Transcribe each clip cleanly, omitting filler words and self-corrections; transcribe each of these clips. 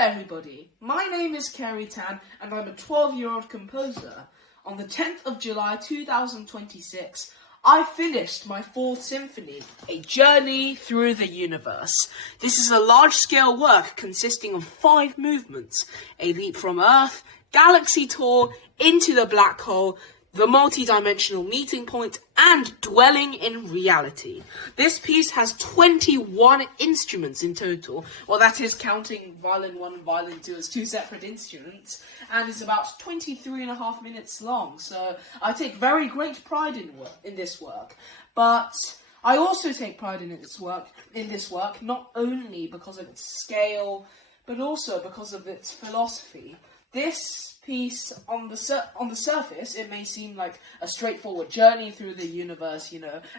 everybody, my name is Carey and I'm a 12-year-old composer. On the 10th of July 2026, I finished my 4th symphony, A Journey Through the Universe. This is a large-scale work consisting of 5 movements: A Leap from Earth, Galaxy Tour, Into the Black Hole, The Multi-Dimensional Meeting Point, and Dwelling in Reality. This piece has 21 instruments in total. Well, that is counting violin 1 and violin 2 as 2 separate instruments, and is about 23.5 minutes long. So I take very great pride in this work. But I also take pride in this work not only because of its scale, but also because of its philosophy. This piece, on the surface, it may seem like a straightforward journey through the universe,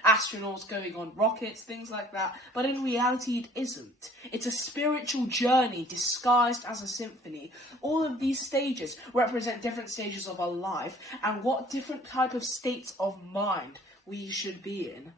astronauts going on rockets, things like that, but in reality it isn't. It's a spiritual journey disguised as a symphony. All of these stages represent different stages of our life and what different type of states of mind we should be in.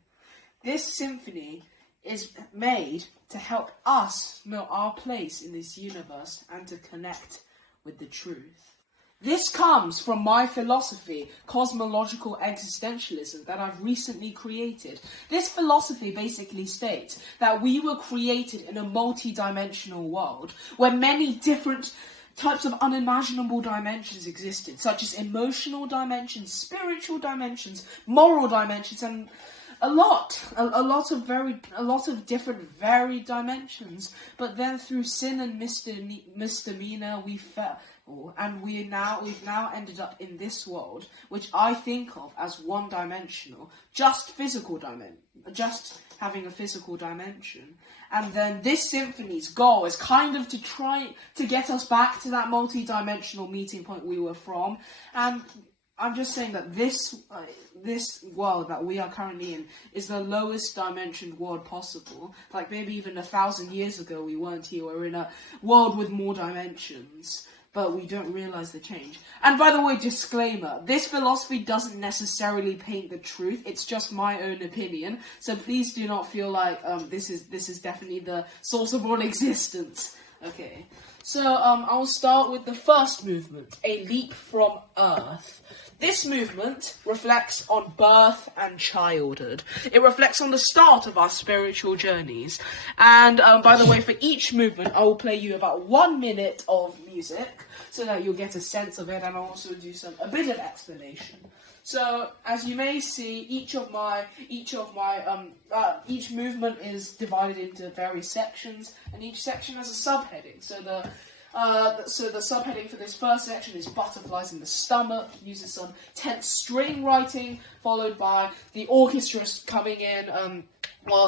This symphony is made to help us know our place in this universe and to connect with the truth. This comes from my philosophy, cosmological existentialism, that I've recently created. This philosophy basically states that we were created in a multi-dimensional world where many different types of unimaginable dimensions existed, such as emotional dimensions, spiritual dimensions, moral dimensions, and a lot of different varied dimensions. But then through sin and misdemeanor, we fell, and we've now ended up in this world, which I think of as one-dimensional, just having a physical dimension. And then this symphony's goal is kind of to try to get us back to that multi-dimensional meeting point we were from. And I'm just saying that this world that we are currently in is the lowest dimensioned world possible. Like maybe even 1,000 years ago we weren't here. We're in a world with more dimensions, but we don't realize the change. And by the way, disclaimer, this philosophy doesn't necessarily paint the truth. It's just my own opinion. So please do not feel like this is definitely the source of all existence. Okay. So I'll start with the first movement, A Leap from Earth. This movement reflects on birth and childhood. It reflects on the start of our spiritual journeys. And by the way, for each movement, I will play you about 1 minute of music so that you'll get a sense of it, and I'll also do a bit of explanation. So, as you may see, each movement is divided into various sections, and each section has a subheading. So the subheading for this first section is Butterflies in the Stomach, uses some tense string writing, followed by the orchestra coming in,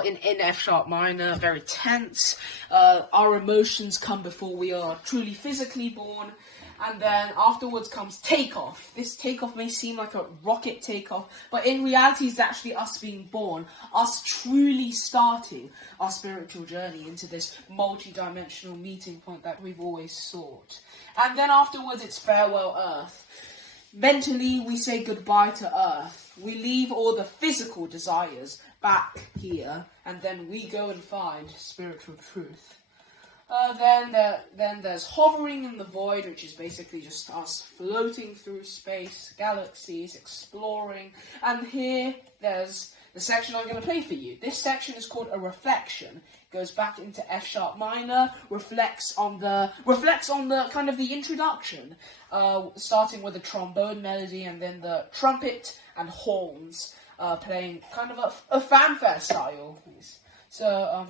in F-sharp minor, very tense. Our emotions come before we are truly physically born. And then afterwards comes takeoff. This takeoff may seem like a rocket takeoff, but in reality it's actually us being born, us truly starting our spiritual journey into this multi-dimensional meeting point that we've always sought. And then afterwards it's farewell Earth. Mentally we say goodbye to Earth. We leave all the physical desires back here, and then we go and find spiritual truth. Then there's Hovering in the Void, which is basically just us floating through space, galaxies, exploring. And here there's the section I'm going to play for you. This section is called A Reflection. It goes back into F-sharp minor, reflects on the kind of the introduction, starting with a trombone melody and then the trumpet and horns playing kind of a fanfare style piece. So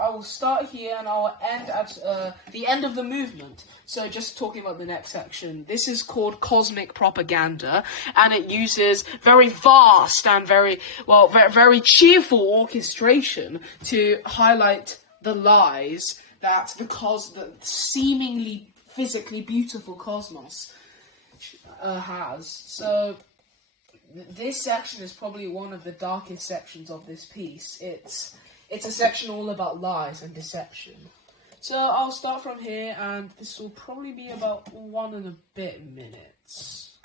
I will start here and I will end at the end of the movement. So just talking about the next section. This is called Cosmic Propaganda, and it uses very vast and very cheerful orchestration to highlight the lies that the seemingly physically beautiful cosmos has. So this section is probably one of the darkest sections of this piece. It's a section all about lies and deception. So I'll start from here, and this will probably be about 1 and a bit minutes.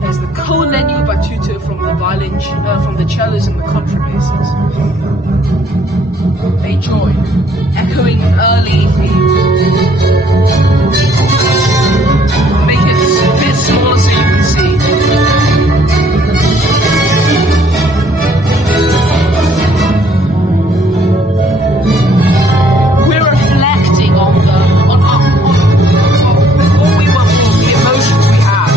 There's the Collegno battuto from the from the cellos and the contrabasses. They join, echoing an early theme. Make it a bit smaller so you can see. We're reflecting on before we were born, the emotions we had.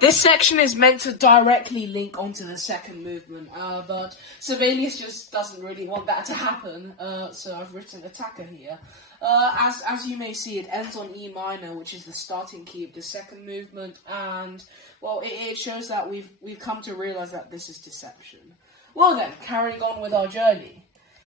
This section is meant to directly link onto the second movement, but Sibelius just doesn't really want that to happen, so I've written Attacker here. As you may see, it ends on E minor, which is the starting key of the second movement, and, well, it shows that we've come to realise that this is deception. Well then, carrying on with our journey.